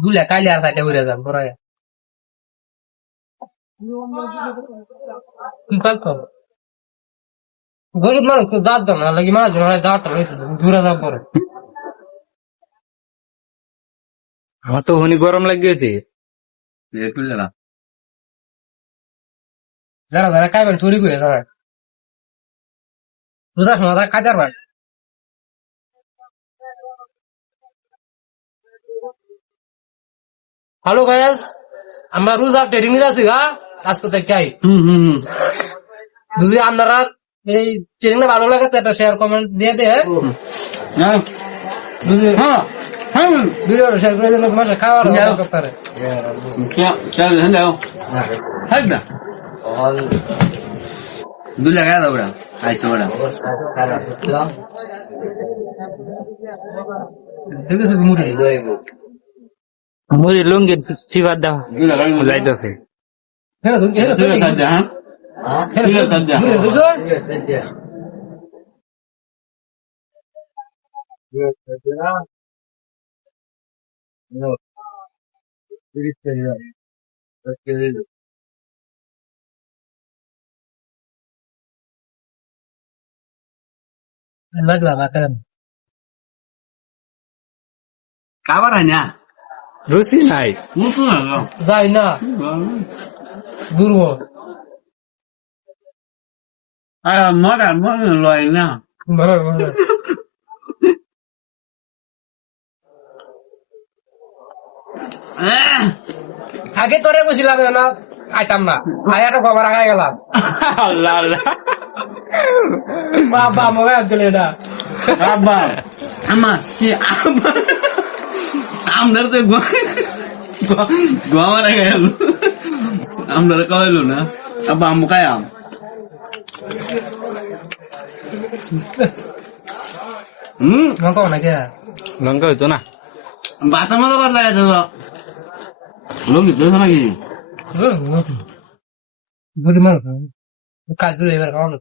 দুলে কাইলে আর সাইডে উড়ে যান পরে কি পাল্টো গরিব মানুষ দাঁত দাম না লাগি মাছ দাঁত দূরে যাওয়ার পরে আমার তো হনি গরম লাগিয়েছে যারা যারা খাইবেন চুরি করে যারা রোজার সময় কাজার ভাই হ্যালো গাইস আমরা রোজার ট্রেডিং আছি গা আজকে চাই যদি আপনারা এই ট্রেডিংটা ভালো লাগে একটা শেয়ার কমেন্ট দিয়ে দে ভিডিওটা শেয়ার করে দিলে তোমার খাওয়ার করতে পারে দুই লাগাই দাও ওরা আইসো ওরা মুড়ি লুঙ্গি চিবার দাও যাইতেছে হ্যাঁ তুমি লাগলা বাকারাম কাবার হয় না রুচি নাই মুসু না যাই না দুর্বল মরা লয় না আগে তোরে বসিলাম না আইতাম না আয়াটা খবর আগায় গেলাম আল্লাহ আল্লাহ বাবা মোবাইল দিলে এটা আব্বা আমার কি আমদার তো গোয়া মারা গেল আমদার কইলো না আব্বা আম্মু খাই আম নকো নাকি লঙ্কা হইতো না বাতার মতো বাদ লাগাইছে লঙ্গি তো নাকি গরিব মানুষ কাজ করে এবার খাওয়ানো